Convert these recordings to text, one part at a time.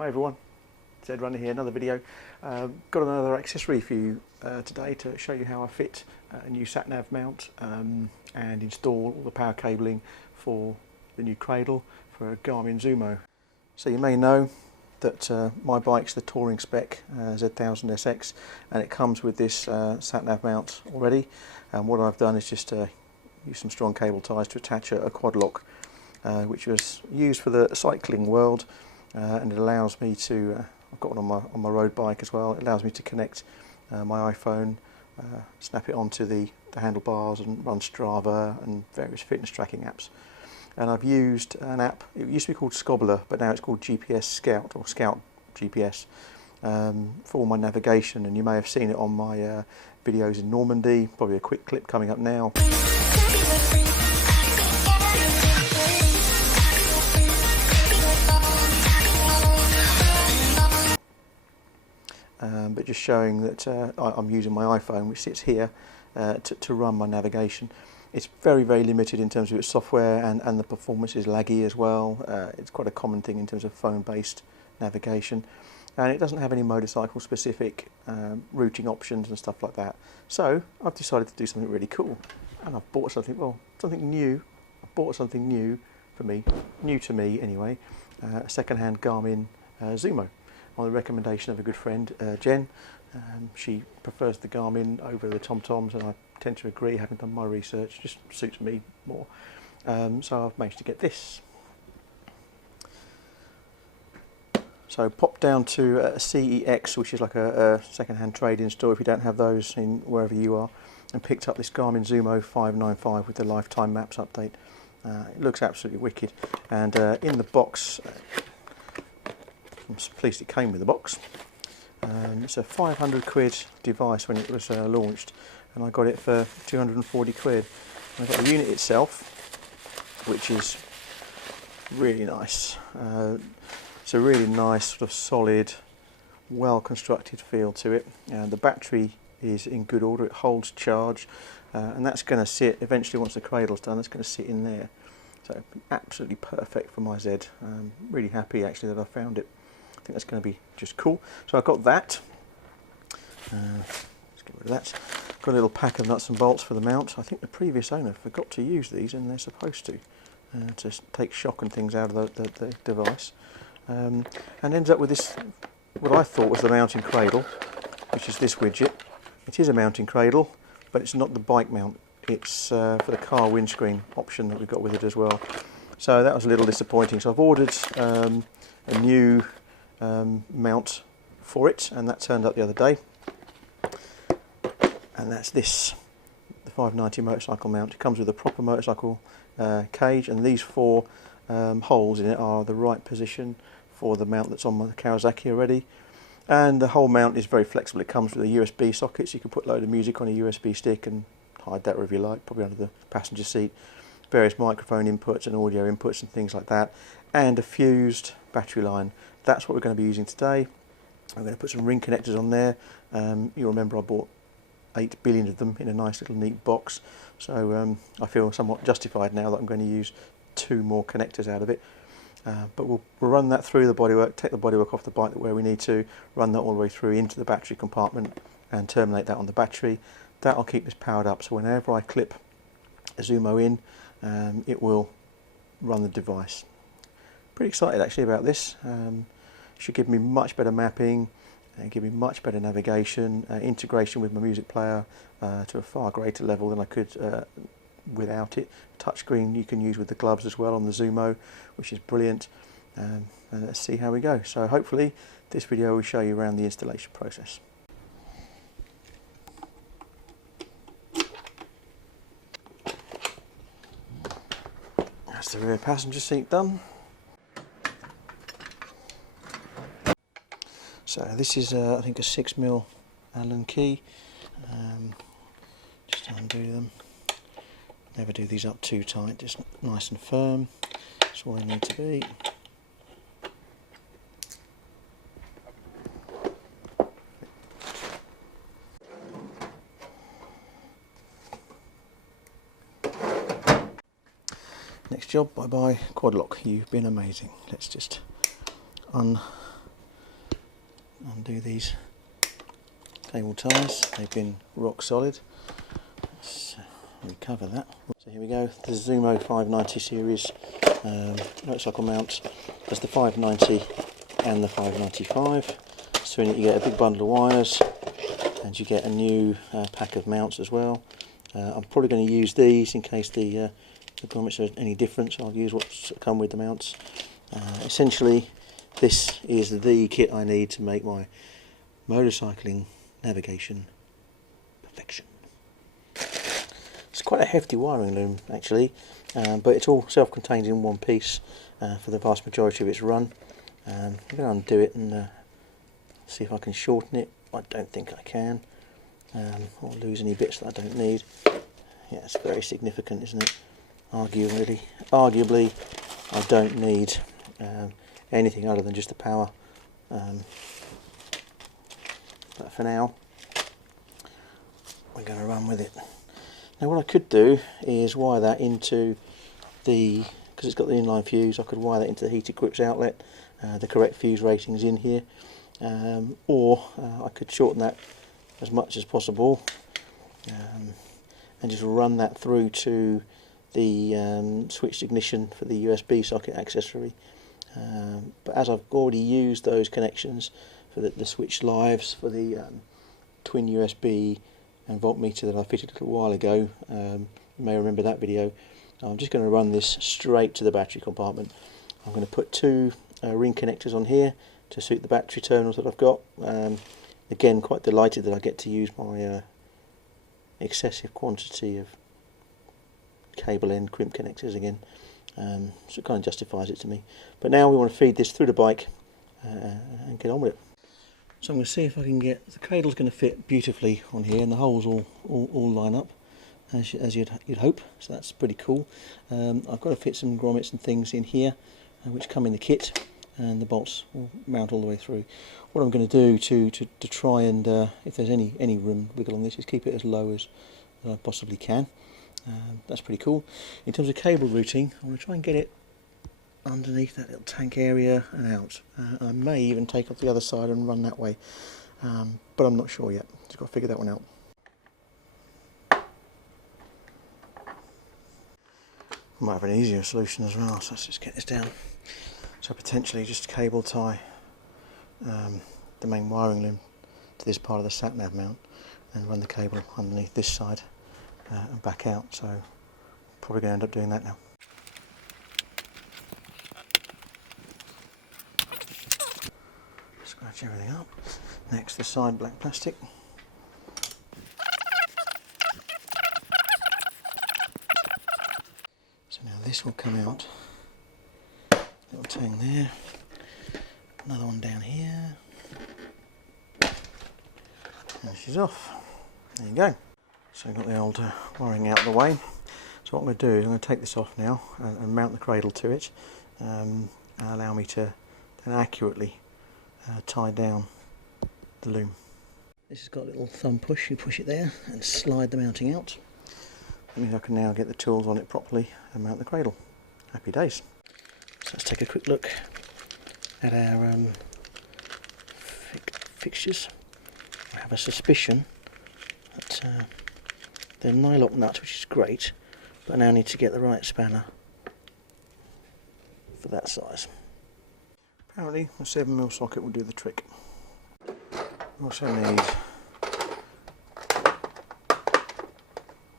Hi everyone, ZedRunner here, another video. Got another accessory for you today to show you how I fit a new sat-nav mount and install all the power cabling for the new cradle for a Garmin Zumo. So you may know that my bike's the touring spec Z1000SX, and it comes with this sat-nav mount already, and what I've done is just use some strong cable ties to attach a Quadlock, which was used for the cycling world. And it allows me to, I've got one on my road bike as well, it allows me to connect my iPhone, snap it onto the handlebars and run Strava and various fitness tracking apps. And I've used an app, it used to be called Scobbler, but now it's called GPS Scout, or Scout GPS, for all my navigation, and you may have seen it on my videos in Normandy, probably a quick clip coming up now. But just showing that I'm using my iPhone, which sits here, to run my navigation. It's very, very limited in terms of its software, and the performance is laggy as well. It's quite a common thing in terms of phone-based navigation, and it doesn't have any motorcycle-specific routing options and stuff like that. So I've decided to do something really cool, and I've bought something, well, something new. I bought something new for me, new to me anyway, a second-hand Garmin Zumo, on the recommendation of a good friend, Jen. She prefers the Garmin over the TomToms, and I tend to agree, having done my research, just suits me more. So I've managed to get this. So pop down to CEX, which is like a second-hand trade-in store if you don't have those in wherever you are, and picked up this Garmin Zumo 595 with the lifetime maps update. It looks absolutely wicked, and in the box, I'm pleased it came with the box. It's a 500 quid device when it was launched, and I got it for 240 quid. I've got the unit itself, which is really nice. It's a really nice, sort of solid, well constructed feel to it. The battery is in good order, it holds charge, and that's going to sit, eventually once the cradle's done, it's going to sit in there. So it'd be absolutely perfect for my Z. I'm really happy actually that I found it. I think that's going to be just cool. So I've got that. Let's get rid of that. Got a little pack of nuts and bolts for the mount. I think the previous owner forgot to use these, and they're supposed to take shock and things out of the device. And ends up with this, what I thought was the mounting cradle, which is this widget. It is a mounting cradle, but it's not the bike mount. It's for the car windscreen option that we've got with it as well. So that was a little disappointing. So I've ordered a new mount for it, and that turned up the other day, and that's this, the 590 motorcycle mount. It comes with a proper motorcycle cage, and these four holes in it are the right position for the mount that's on my Kawasaki already, and the whole mount is very flexible. It comes with a USB socket, so you can put a load of music on a USB stick and hide that wherever you like, probably under the passenger seat, various microphone inputs and audio inputs and things like that, and a fused battery line. That's what we're going to be using today. I'm going to put some ring connectors on there. You'll remember I bought 8 billion of them in a nice little neat box, so I feel somewhat justified now that I'm going to use 2 more connectors out of it. But we'll run that through the bodywork, take the bodywork off the bike where we need to, run that all the way through into the battery compartment and terminate that on the battery. That'll keep this powered up, so whenever I clip a Zumo in, it will run the device. Pretty excited actually about this. Should give me much better mapping, give me much better navigation, integration with my music player to a far greater level than I could without it. Touchscreen you can use with the gloves as well on the Zumo, which is brilliant. And let's see how we go. So hopefully this video will show you around the installation process. That's the rear passenger seat done. So this is I think a 6mm Allen key. Just undo them. Never do these up too tight, just nice and firm. That's all they need to be. Next job, bye bye Quadlock, you've been amazing. Let's just undo these cable ties. They've been rock solid. Let's recover that. So here we go, the Zumo 590 series motorcycle mount. There's the 590 and the 595. So in it you get a big bundle of wires, and you get a new pack of mounts as well. I'm probably going to use these in case the grommets are any different, so I'll use what's come with the mounts. Essentially, this is the kit I need to make my motorcycling navigation perfection. It's quite a hefty wiring loom actually, but it's all self-contained in one piece for the vast majority of its run. I'm going to undo it and see if I can shorten it. I don't think I can, or lose any bits that I don't need. Yeah, it's very significant, isn't it? Arguably, I don't need anything other than just the power. But for now, we're going to run with it. Now what I could do is wire that into the, because it's got the inline fuse, I could wire that into the heated grips outlet. The correct fuse rating's in here. Or I could shorten that as much as possible and just run that through to the switched ignition for the USB socket accessory. But as I've already used those connections for the switch lives for the twin USB and voltmeter that I fitted a little while ago, you may remember that video, I'm just going to run this straight to the battery compartment. I'm going to put two ring connectors on here to suit the battery terminals that I've got. Again, quite delighted that I get to use my excessive quantity of cable end crimp connectors again, so it kind of justifies it to me. But now we want to feed this through the bike and get on with it. So I'm going to see if I can get, the cradle's going to fit beautifully on here, and the holes all line up as you'd hope, so that's pretty cool. I've got to fit some grommets and things in here which come in the kit, and the bolts will mount all the way through. What I'm going to do to try and, if there's any room wiggle on this, is keep it as low as I possibly can. That's pretty cool. In terms of cable routing, I'm going to try and get it underneath that little tank area and out. I may even take off the other side and run that way, but I'm not sure yet. Just got to figure that one out. Might have an easier solution as well, so let's just get this down. So potentially just cable tie the main wiring loom to this part of the sat-nav mount and run the cable underneath this side and back out. So probably going to end up doing that now. Scratch everything up. Next, the side black plastic. So now this will come out. Little tang there. Another one down here. And she's off. There you go. So I've got the old wiring out of the way. So what I'm going to do is I'm going to take this off now and mount the cradle to it, and allow me to then accurately tie down the loom. This has got a little thumb push. You push it there and slide the mounting out. That means I can now get the tools on it properly and mount the cradle. Happy days. So let's take a quick look at our fixtures. I have a suspicion that they're nylock nuts, which is great, but I now need to get the right spanner for that size. Apparently a 7mm socket will do the trick. We also need a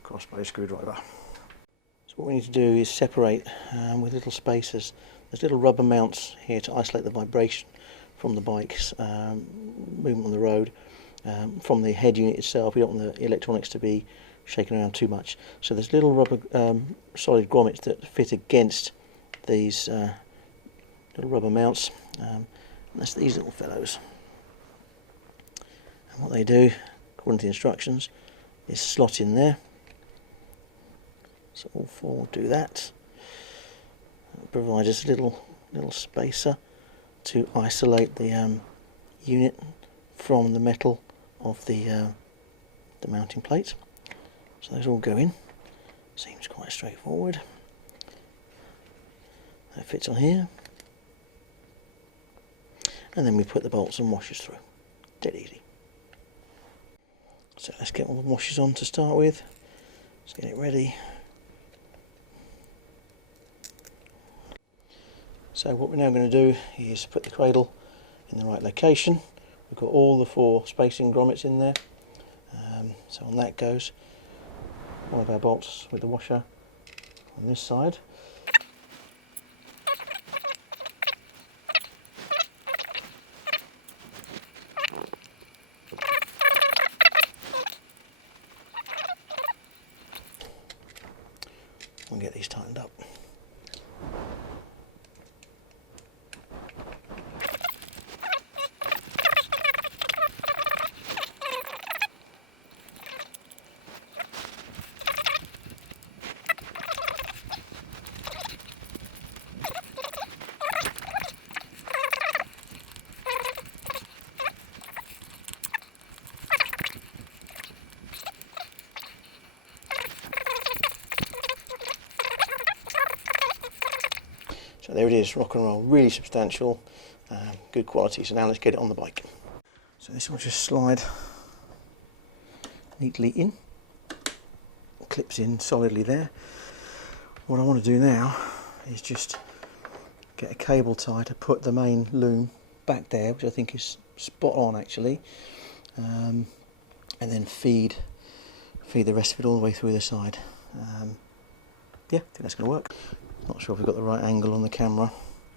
crossblade screwdriver. So what we need to do is separate with little spacers. There's little rubber mounts here to isolate the vibration from the bike's movement on the road. From the head unit itself, we don't want the electronics to be shaken around too much. So there's little rubber solid grommets that fit against these little rubber mounts. That's these little fellows. And what they do, according to the instructions, is slot in there. So all four do that. It provides us a little spacer to isolate the unit from the metal of the mounting plate. So those all go in. Seems quite straightforward. That fits on here. And then we put the bolts and washers through. dead easy. So let's get all the washers on to start with. Let's get it ready. So what we're now going to do is put the cradle in the right location. We've got all the 4 spacing grommets in there. So on that goes one of our bolts with the washer on this side. We'll get these tightened up. So there it is, rock and roll, really substantial, good quality. So now let's get it on the bike. So this will just slide neatly in, clips in solidly there. What I want to do now is just get a cable tie to put the main loom back there, which I think is spot on actually, and then feed the rest of it all the way through the side. Yeah, I think that's going to work. Not sure if we've got the right angle on the camera,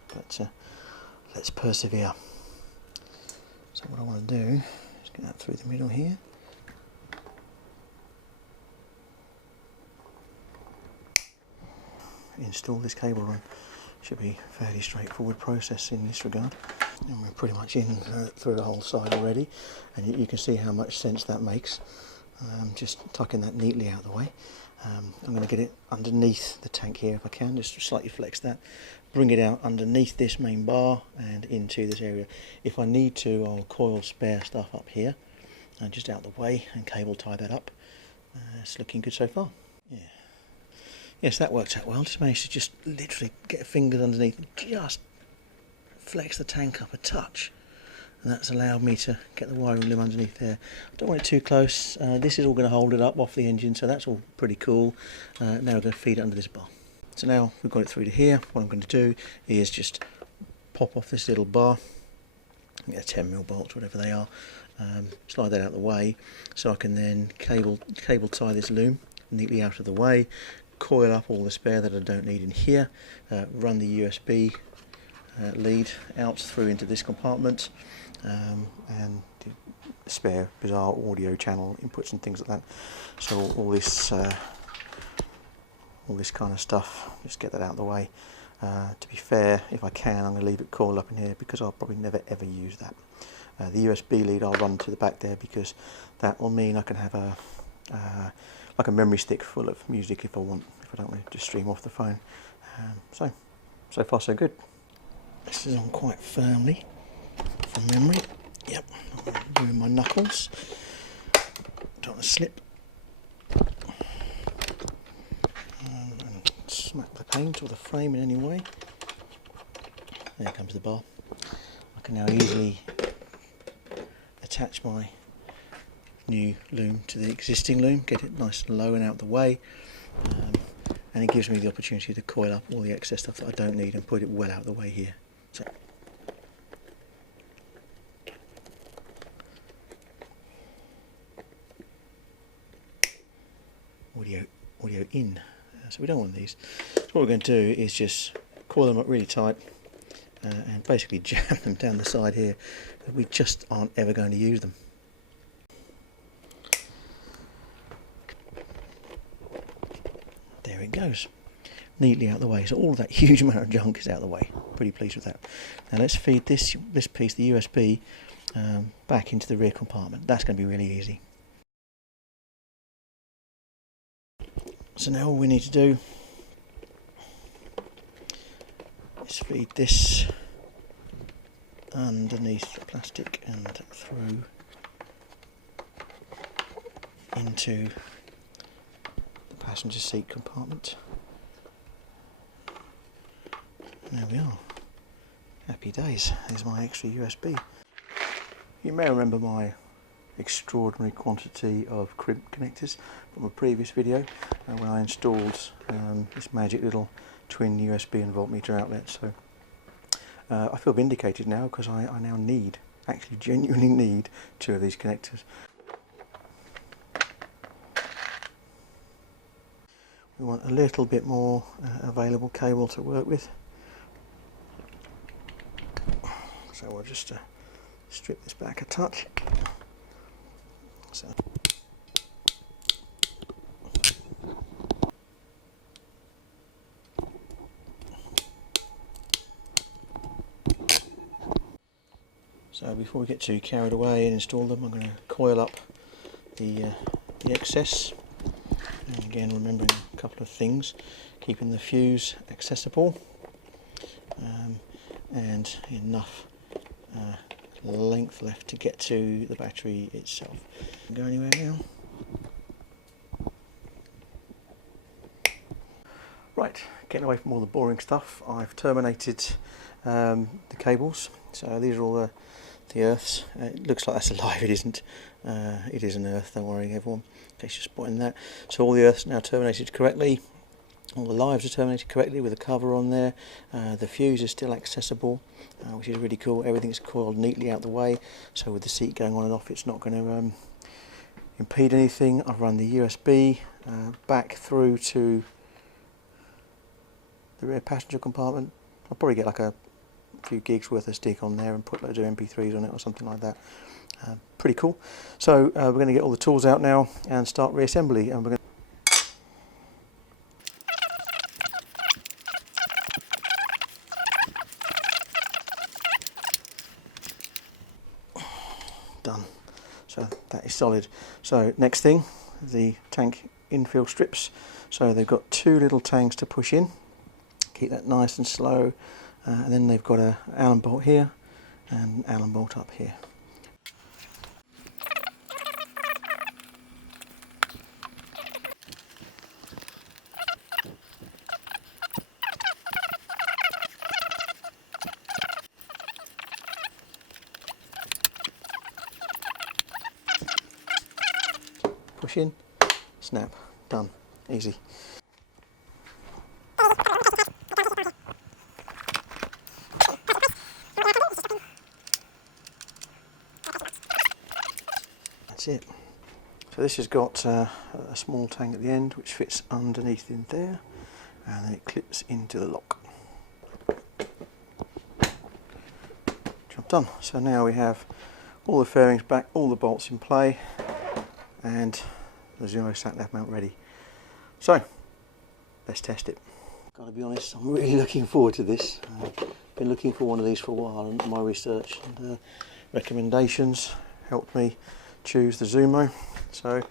but let's persevere. So what I want to do is get that through the middle here. Install this cable run. Should be a fairly straightforward process in this regard. And we're pretty much in through the whole side already, and you can see how much sense that makes. Just tucking that neatly out of the way. I'm going to get it underneath the tank here if I can, just slightly flex that, bring it out underneath this main bar and into this area. If I need to, I'll coil spare stuff up here and just out the way and cable tie that up. It's looking good so far. Yeah. Yes, that works out well. Just managed to just literally get a finger underneath and just flex the tank up a touch. And that's allowed me to get the wiring loom underneath there. I don't want it too close. This is all going to hold it up off the engine, so that's all pretty cool. Now we're going to feed it under this bar. So now we've got it through to here. What I'm going to do is just pop off this little bar, get a 10mm bolt, whatever they are, slide that out of the way, so I can then cable tie this loom neatly out of the way, coil up all the spare that I don't need in here, run the USB lead out through into this compartment, and spare bizarre audio channel inputs and things like that. So all this kind of stuff, just get that out of the way. To be fair, if I can, I'm going to leave it coiled up in here because I'll probably never ever use that. The USB lead I'll run to the back there because that will mean I can have a like a memory stick full of music if I want, if I don't want to just stream off the phone. So far so good. This is on quite firmly from memory. Yep, I'm doing my knuckles. Don't want to slip. And smack the paint or the frame in any way. There comes the bar. I can now easily attach my new loom to the existing loom, get it nice and low and out the way, and it gives me the opportunity to coil up all the excess stuff that I don't need and put it well out of the way here. So, audio in, so we don't want these. So what we're going to do is just coil them up really tight and basically jam them down the side here. We just aren't ever going to use them. There it goes, neatly out of the way. So all of that huge amount of junk is out of the way. Pretty pleased with that. Now let's feed this piece, the USB, back into the rear compartment. That's going to be really easy. So now all we need to do is feed this underneath the plastic and through into the passenger seat compartment. There we are. Happy days. There's my extra USB. You may remember my extraordinary quantity of crimp connectors from a previous video when I installed this magic little twin USB and voltmeter outlet. So I feel vindicated now because I now need, actually genuinely need, 2 of these connectors. We want a little bit more available cable to work with, so we'll just strip this back a touch. So before we get too carried away and install them, I'm going to coil up the excess. And again, remembering a couple of things, keeping the fuse accessible and enough length left to get to the battery itself. Go anywhere now? Right, getting away from all the boring stuff, I've terminated the cables. So these are all the earths. It looks like that's alive, it isn't. It is an earth, don't worry everyone, in case you're spotting that. So all the earths now terminated correctly. All the lives are terminated correctly with a cover on there. The fuse is still accessible, which is really cool. Everything's coiled neatly out the way, so with the seat going on and off, it's not going to impede anything. I've run the USB back through to the rear passenger compartment. I'll probably get like a few gigs worth of stick on there and put loads of MP3s on it or something like that. Pretty cool. So we're going to get all the tools out now and start reassembly, and we're going to done. So that is solid. So next thing, the tank infill strips. So they've got 2 little tanks to push in. Keep that nice and slow. And then they've got an Allen bolt here and an Allen bolt up here. Push in, snap, done, easy. That's it. So this has got a small tank at the end which fits underneath in there, and then it clips into the lock. Job done. So now we have all the fairings back, all the bolts in play, and the Zumo sat-nav mount ready. So let's test it. Gotta be honest, I'm really looking forward to this. I've been looking for one of these for a while, and my research and recommendations helped me choose the Zumo. So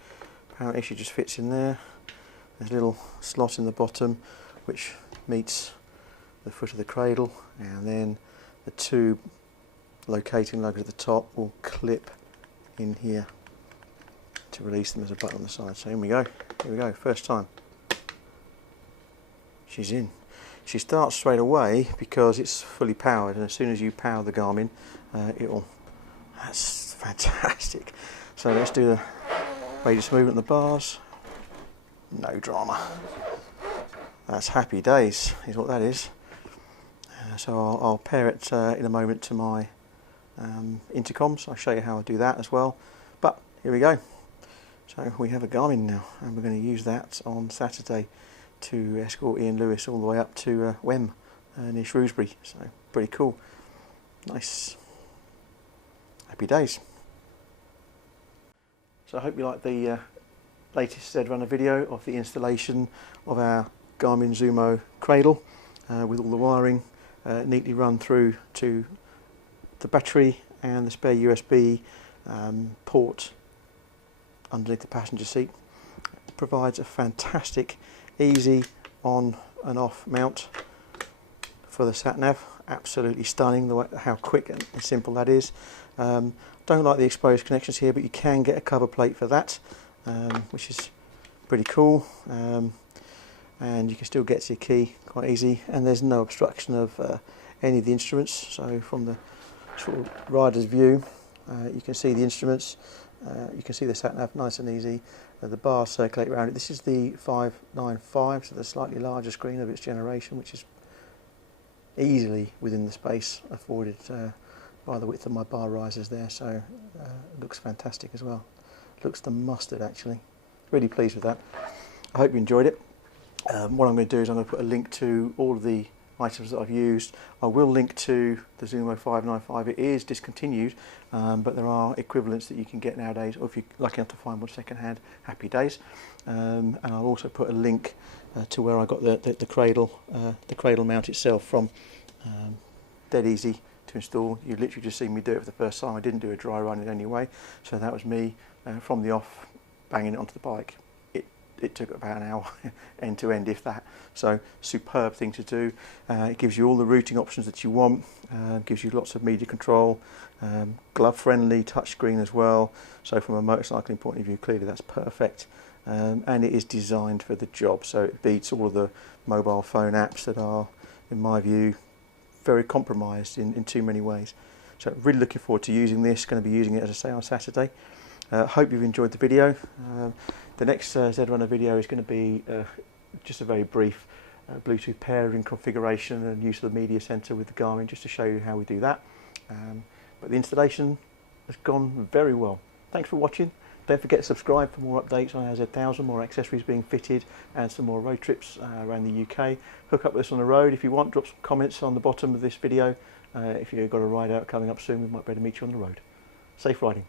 apparently she just fits in there. There's a little slot in the bottom which meets the foot of the cradle, and then the 2 locating lugs at the top will clip in here to release them. As a button on the side. So here we go, first time. She's in. She starts straight away because it's fully powered, and as soon as you power the Garmin, that's fantastic. So let's do the radius movement of the bars. No drama. That's happy days, is what that is. So I'll pair it in a moment to my intercoms. I'll show you how I do that as well. But here we go. So we have a Garmin now, and we're going to use that on Saturday to escort Ian Lewis all the way up to Wem near Shrewsbury. So pretty cool. Nice. Happy days. So I hope you like the latest ZedRunner video of the installation of our Garmin Zumo cradle with all the wiring neatly run through to the battery and the spare USB port underneath the passenger seat. It provides a fantastic, easy on and off mount for the sat-nav. Absolutely stunning the way, how quick and simple that is. Don't like the exposed connections here, but you can get a cover plate for that, which is pretty cool. And you can still get to your key quite easy, and there's no obstruction of any of the instruments. So from the sort of rider's view, You can see the instruments, you can see the sat-nav nice and easy. The bars circulate around it. This is the 595, so the slightly larger screen of its generation, which is easily within the space afforded by the width of my bar risers there, so it looks fantastic as well. Looks the mustard actually. Really pleased with that. I hope you enjoyed it. What I'm going to do is I'm going to put a link to all of the items that I've used. I will link to the Zumo 595. It is discontinued, but there are equivalents that you can get nowadays, or if you're lucky enough to find one second hand, happy days. And I'll also put a link to where I got the cradle mount itself from. Dead easy to install. You literally just seen me do it for the first time. I didn't do a dry run in any way, so that was me from the off banging it onto the bike. It took about an hour end to end, if that. So superb thing to do. It gives you all the routing options that you want, gives you lots of media control, glove friendly touchscreen as well. So from a motorcycling point of view, clearly that's perfect. And it is designed for the job, so it beats all of the mobile phone apps that are, in my view, very compromised in too many ways. So really looking forward to using this. Going to be using it, as I say, on Saturday. Hope you've enjoyed the video. The next ZedRunner video is going to be just a very brief Bluetooth pairing configuration and use of the media center with the Garmin, just to show you how we do that. But the installation has gone very well. Thanks for watching. Don't forget to subscribe for more updates on our Z1000, more accessories being fitted, and some more road trips around the UK. Hook up with us on the road if you want. Drop some comments on the bottom of this video. If you've got a ride out coming up soon, we might be able to meet you on the road. Safe riding.